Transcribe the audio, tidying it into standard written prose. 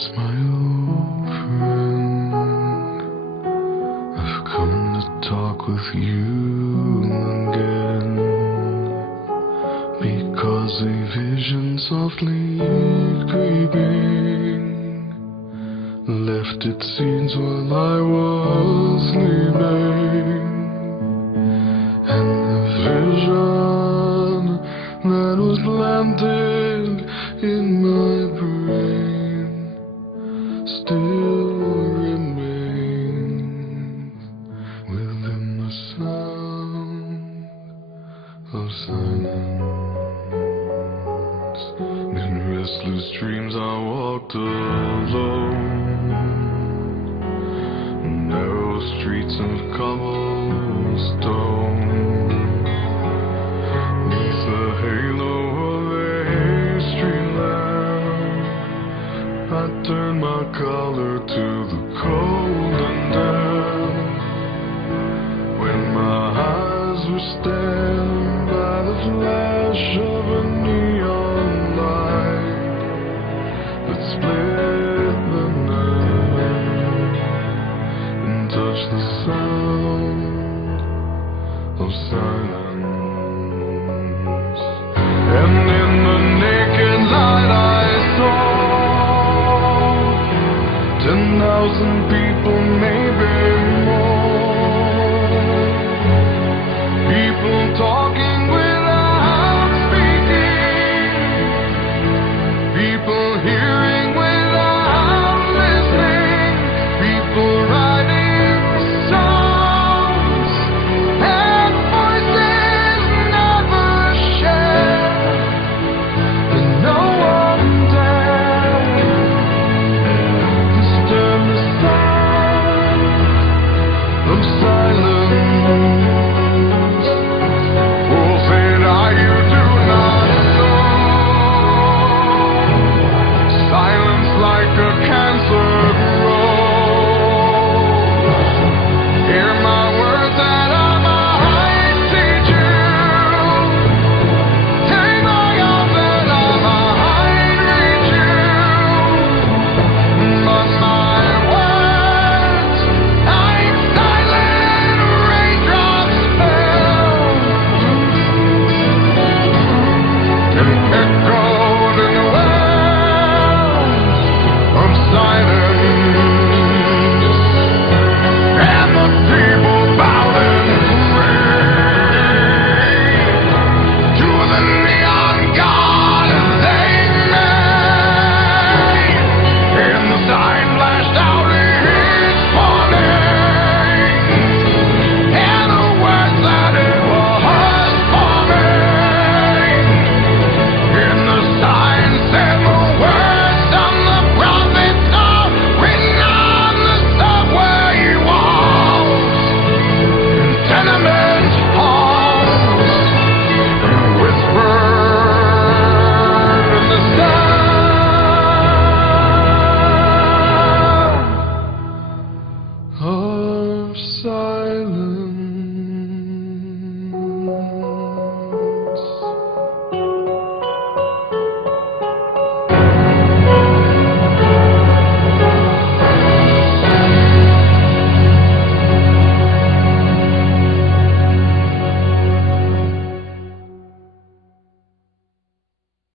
It's my old friend. I've come to talk with you again, because a vision softly creeping left its scenes while I was sleeping, and the vision that was planted in my brain still remains within the sound of silence. In restless dreams I walked alone, narrow streets of cobblestone, neath the halo of a street lamp. I turned my collar to the cold and damp, when my eyes were stabbed by the flash of a neon light that split the night and touched the sound of silence. And in the naked light I saw 10,000 people, maybe more, people talking